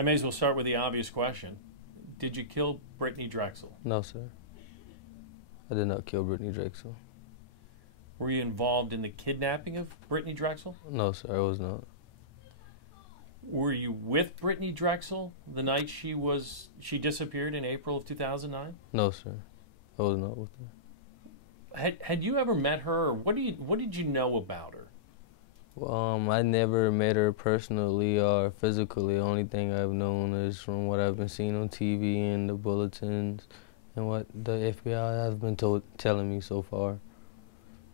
I may as well start with the obvious question. Did you kill Brittanee Drexel? No, sir. I did not kill Brittanee Drexel. Were you involved in the kidnapping of Brittanee Drexel? No, sir, I was not. Were you with Brittanee Drexel the night she disappeared in April of 2009? No, sir. I was not with her. Had you ever met her, or what did you know about her? I never met her personally or physically. The only thing I've known is from what I've been seeing on TV and the bulletins and what the FBI has been telling me so far.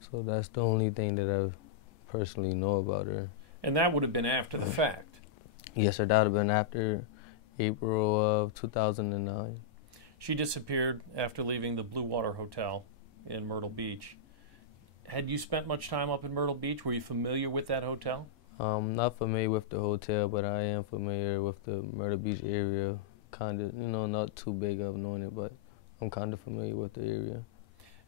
So that's the only thing that I personally know about her. And that would have been after the fact? Yes, sir. That would have been after April of 2009. She disappeared after leaving the Blue Water Hotel in Myrtle Beach. Had you spent much time up in Myrtle Beach? Were you familiar with that hotel? Not familiar with the hotel, but I am familiar with the Myrtle Beach area. Kind of, not too big of knowing it, but I'm kind of familiar with the area.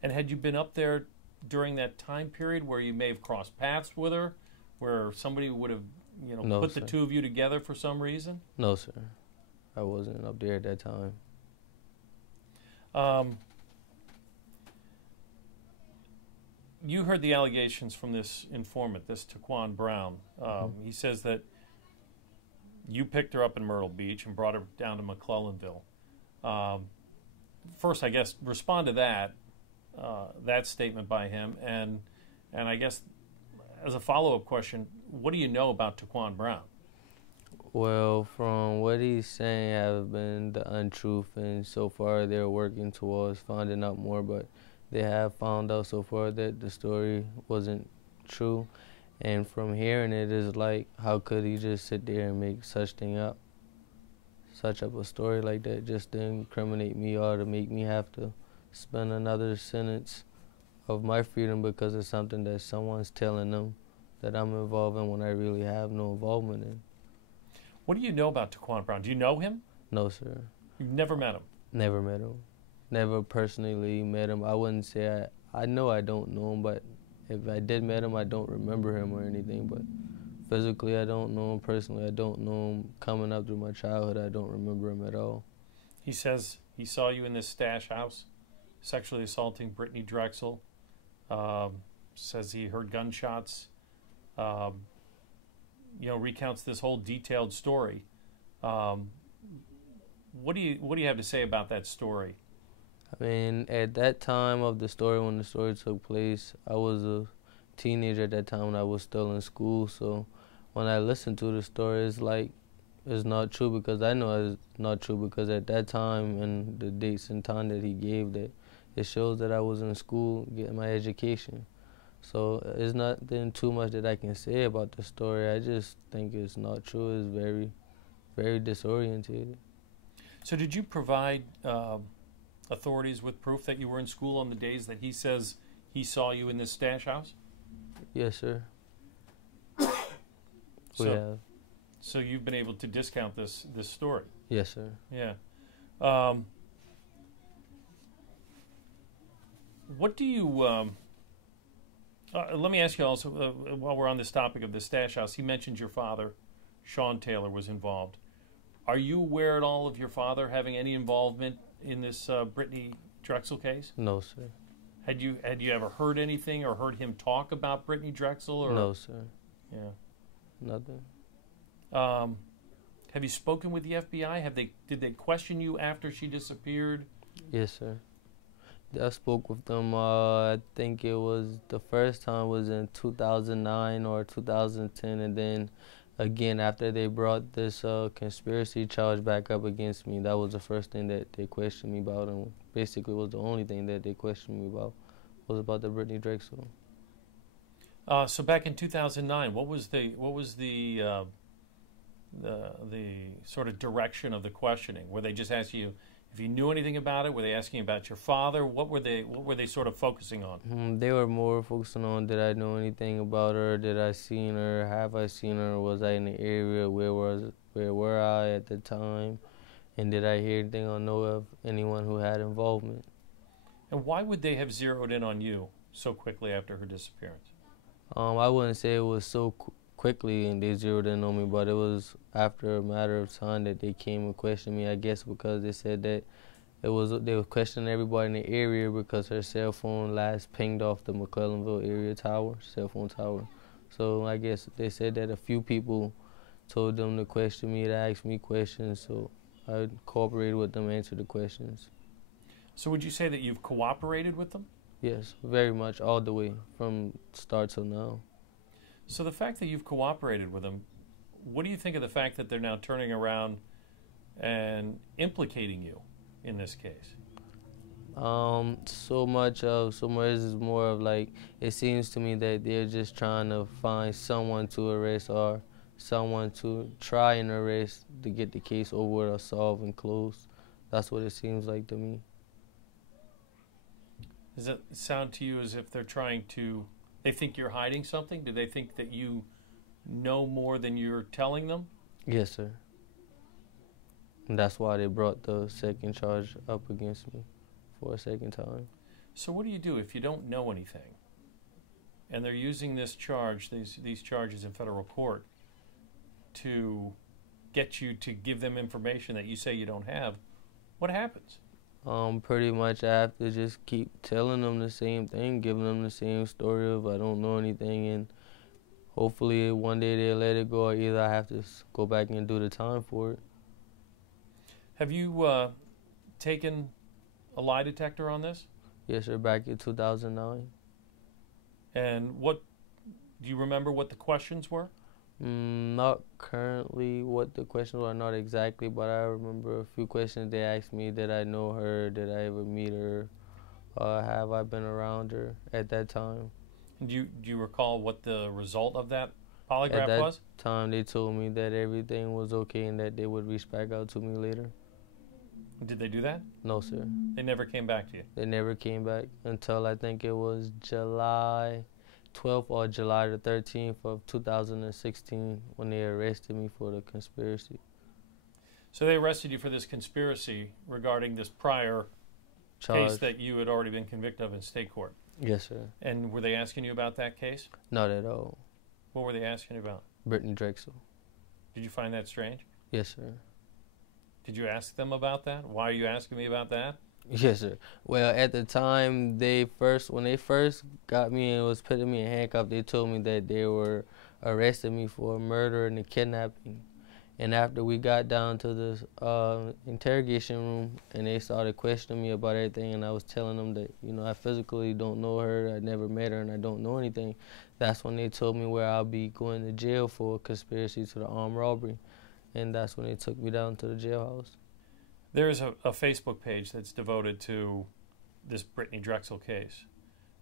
And had you been up there during that time period where you may have crossed paths with her, where somebody would have, No, put sir. the two of you together for some reason? No, sir. I wasn't up there at that time. You heard the allegations from this informant, this Taquan Brown. He says that you picked her up in Myrtle Beach and brought her down to McClellanville. First, I guess, respond to that statement by him, and I guess as a follow-up question, what do you know about Taquan Brown? Well, from what he's saying have been the untruth, and so far they're working towards finding out more, but they have found out so far that the story wasn't true. And from hearing it is like, how could he just sit there and make such up a story like that just to incriminate me or to make me have to spend another sentence of my freedom because of something that someone's telling them that I'm involved in when I really have no involvement in. What do you know about Taquan Brown? Do you know him? No, sir. You've never met him? Never met him. Never personally met him. I wouldn't say I know I don't know him, but if I did met him, I don't remember him or anything. But physically, I don't know him. Personally, I don't know him. Coming up through my childhood, I don't remember him at all. He says he saw you in this stash house, sexually assaulting Brittanee Drexel. Says he heard gunshots. Recounts this whole detailed story. What do you have to say about that story? I mean, at that time of the story, when the story took place, I was a teenager at that time when I was still in school. So when I listened to the story, it's like it's not true because I know it's not true because at that time and the dates and time that he gave, that it shows that I was in school getting my education. So it's nothing too much that I can say about the story. I just think it's not true. It's very, very disorientated. So did you provide authorities with proof that you were in school on the days that he says he saw you in this stash house? Yes, sir. We have. So you've been able to discount this story? Yes, sir. Yeah. What do you... let me ask you also, while we're on this topic of the stash house, he mentioned your father, Sean Taylor, was involved. Are you aware at all of your father having any involvement in this Brittanee Drexel case? No, sir. Had you ever heard anything or heard him talk about Brittanee Drexel? Or? No, sir. Yeah. Nothing. Have you spoken with the FBI? Did they question you after she disappeared? Yes, sir. I spoke with them, I think it was the first time was in 2009 or 2010, and then again after they brought this conspiracy charge back up against me. That was the first thing that they questioned me about, and basically was the only thing that they questioned me about was about the Brittanee Drexel. So back in 2009, what was the sort of direction of the questioning? Were they just asking you if you knew anything about it? Were they asking about your father? What were they sort of focusing on? They were more focusing on, did I know anything about her? Did I seen her? Have I seen her? Was I in the area? Where were I at the time? And did I hear anything or know of anyone who had involvement? And why would they have zeroed in on you so quickly after her disappearance? I wouldn't say it was so quickly and they zeroed in on me, but it was after a matter of time that they came and questioned me, I guess because they said that they were questioning everybody in the area because her cell phone last pinged off the McClellanville area tower, cell phone tower. So I guess they said that a few people told them to question me, to ask me questions, so I cooperated with them, answered the questions. So would you say that you've cooperated with them? Yes, very much, all the way, from start till now. So the fact that you've cooperated with them, what do you think of the fact that they're now turning around and implicating you in this case? So much is more of like, it seems to me that they're just trying to find someone to arrest or someone to try and arrest to get the case over or solved and closed. That's what it seems like to me. Does it sound to you as if they're trying to, they think you're hiding something? Do they think that you know more than you're telling them? Yes, sir. And that's why they brought the second charge up against me for a second time. So what do you do if you don't know anything and they're using this charge, these charges in federal court to get you to give them information that you say you don't have? What happens? Pretty much I have to just keep telling them the same thing, giving them the same story of I don't know anything, and hopefully one day they'll let it go, or either I have to go back and do the time for it. Have you taken a lie detector on this? Yes, sir, back in 2009. And what, do you remember what the questions were? Not currently what the questions were, not exactly, but I remember a few questions they asked me. Did I know her? Did I ever meet her? Have I been around her at that time? Do you recall what the result of that polygraph at that was? Time they told me that everything was okay and that they would reach back out to me later. Did they do that? No, sir. They never came back to you? They never came back until I think it was July 12th or July the 13th of 2016 when they arrested me for the conspiracy. So they arrested you for this conspiracy regarding this prior case that you had already been convicted of in state court? Yes, sir. And were they asking you about that case? Not at all. What were they asking you about? Brittanee Drexel. Did you find that strange? Yes, sir. Did you ask them about that? Why are you asking me about that? Yes, sir. Well, at the time, when they first got me and was putting me in handcuffs, they told me that they were arresting me for murder and a kidnapping. And after we got down to the interrogation room and they started questioning me about everything, and I was telling them that, I physically don't know her, I never met her, and I don't know anything, that's when they told me where I'll be going to jail for a conspiracy to the armed robbery. And that's when they took me down to the jailhouse. There's a Facebook page that's devoted to this Brittanee Drexel case.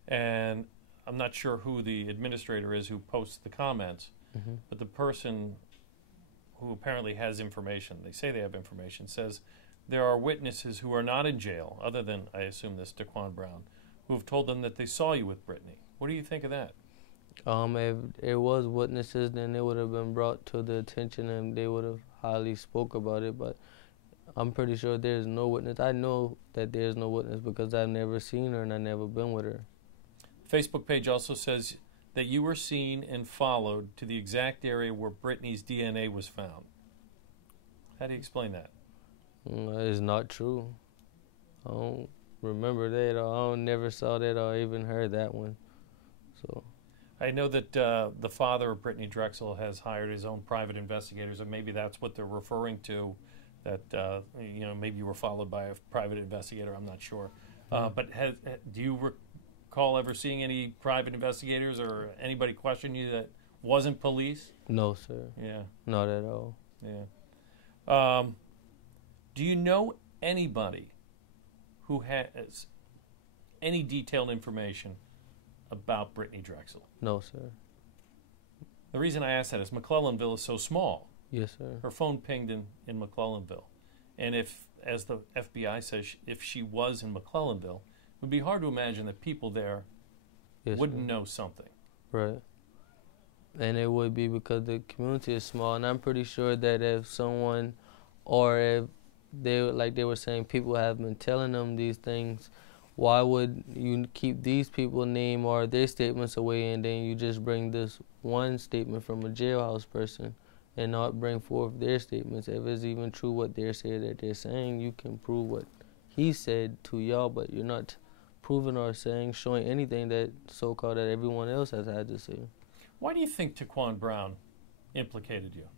And I'm not sure who the administrator is who posts the comments, but the person who apparently has information, they say they have information, says there are witnesses who are not in jail, other than, I assume, this Daquan Brown, who have told them that they saw you with Brittanee. What do you think of that? If there was witnesses, then it would have been brought to the attention and they would have highly spoke about it, but I'm pretty sure there's no witness. I know that there's no witness because I've never seen her and I've never been with her. Facebook page also says that you were seen and followed to the exact area where Brittanee's DNA was found. How do you explain that? It's not true. I don't remember that, or I never saw that or even heard that one. So I know that the father of Brittanee Drexel has hired his own private investigators, and maybe that's what they're referring to, that maybe you were followed by a private investigator. I'm not sure. But do you recall ever seeing any private investigators or anybody question you that wasn't police? No, sir. Yeah. Not at all. Yeah. Do you know anybody who has any detailed information about Brittanee Drexel? No, sir. The reason I ask that is McClellanville is so small. Yes, sir. Her phone pinged in McClellanville. And if, as the FBI says, if she was in McClellanville, it would be hard to imagine that people there wouldn't know something. Right. And it would be because the community is small. And I'm pretty sure that if someone, or if they, like they were saying, people have been telling them these things, why would you keep these people's name or their statements away, and then you just bring this one statement from a jailhouse person and not bring forth their statements? If it's even true what they're saying that they're saying, you can prove what he said to y'all, but you're not proving or saying, showing anything that so-called that everyone else has had to say. Why do you think Taquan Brown implicated you?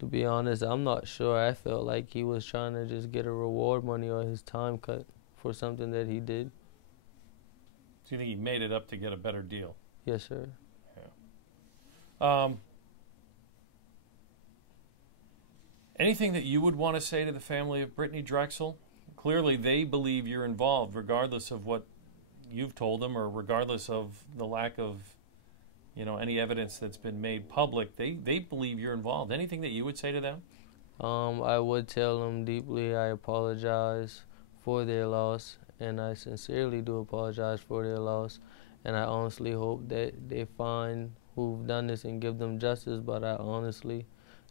To be honest, I'm not sure. I felt like he was trying to just get a reward money or his time cut for something that he did. Do you think he made it up to get a better deal? Yes, sir. Yeah. Anything that you would want to say to the family of Brittanee Drexel? Clearly, they believe you're involved, regardless of what you've told them or regardless of the lack of, any evidence that's been made public. They believe you're involved. Anything that you would say to them? I would tell them deeply I apologize for their loss, and I sincerely do apologize for their loss, and I honestly hope that they find who've done this and give them justice, but I honestly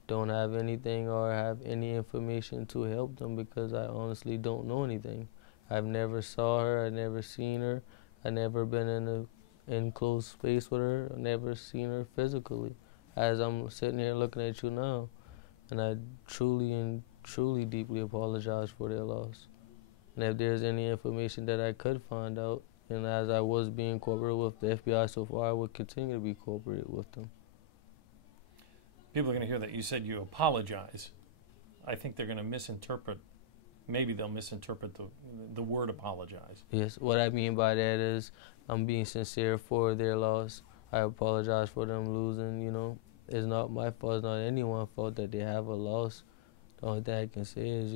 don't have anything or have any information to help them because I honestly don't know anything. I've never saw her, I've never seen her, I've never been in a enclosed space with her, I've never seen her physically, as I'm sitting here looking at you now, and I truly and truly deeply apologize for their loss. And if there's any information that I could find out, and as I was being cooperative with the FBI so far, I would continue to be cooperative with them. People are going to hear that you said you apologize. I think they're going to misinterpret. Maybe they'll misinterpret the word apologize. Yes, what I mean by that is I'm being sincere for their loss. I apologize for them losing, It's not my fault, it's not anyone's fault that they have a loss. The only thing I can say is,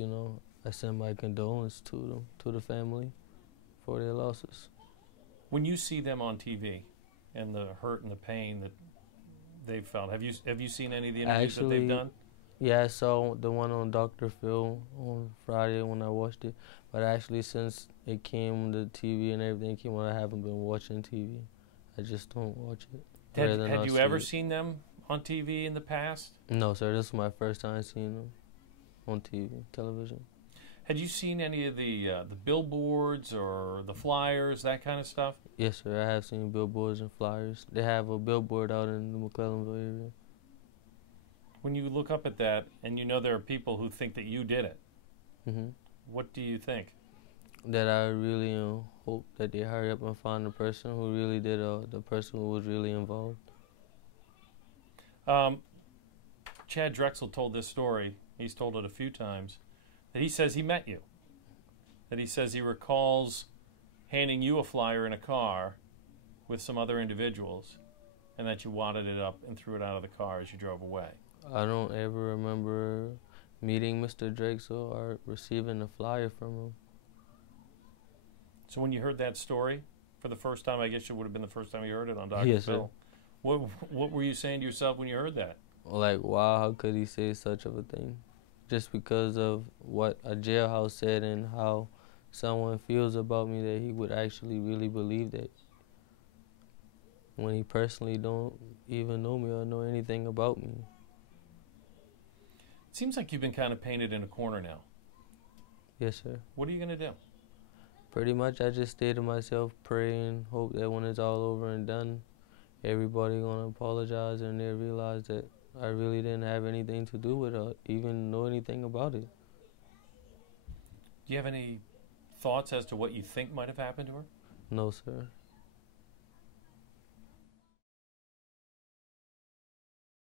I send my condolence to them, to the family, for their losses. When you see them on TV and the hurt and the pain that they've felt, have you seen any of the interviews that they've done? Yeah, I saw the one on Dr. Phil on Friday when I watched it. But actually, since it came, the TV and everything came on, I haven't been watching TV. I just don't watch it. Had you ever seen them on TV in the past? No, sir. This is my first time seeing them on TV, television. Had you seen any of the billboards or the flyers, that kind of stuff? Yes, sir. I have seen billboards and flyers. They have a billboard out in the McClellanville area. When you look up at that and there are people who think that you did it, what do you think? That I really hope that they hurry up and find the person who really did it, the person who was really involved. Chad Drexel told this story. He's told it a few times. That he says he met you. That he says he recalls handing you a flyer in a car with some other individuals, and that you wadded it up and threw it out of the car as you drove away. I don't ever remember meeting Mr. Drexel or receiving a flyer from him. So when you heard that story for the first time, I guess it would have been the first time you heard it on Dr. Yes, Phil. What were you saying to yourself when you heard that? Like, wow, how could he say such of a thing? Just because of what a jailhouse said and how someone feels about me, that he would actually really believe that. When he personally don't even know me or know anything about me. It seems like you've been kind of painted in a corner now. Yes, sir. What are you going to do? Pretty much I just stay to myself, pray, and hope that when it's all over and done, everybody going to apologize and they realize that I really didn't have anything to do with it, even know anything about it. Do you have any thoughts as to what you think might have happened to her? No, sir.